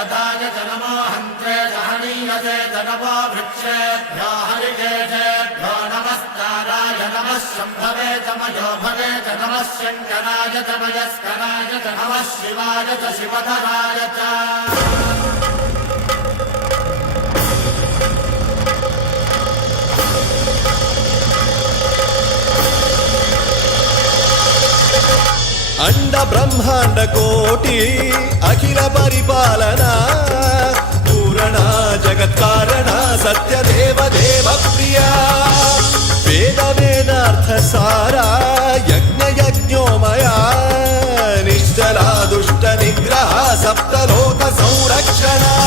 पदाय च नमो हन्त्रे सहनीयसे च नमो वृक्षेभ्यो हरिकेशेभ्यो नमस्ताराय नमः शम्भवे च मयोभवे च नमः शङ्कराय च मयस्कराय च नमः शिवाय च शिवधराय च अंड ब्रह्मांड कोटि अखिल परिपालना पूरणा जगत्कारणा सत्यदेव देव प्रिया वेद वेदार्थ सारा यज्ञ यज्ञोमया निश्चला दुष्ट निग्रह सप्तलोक संरक्षणा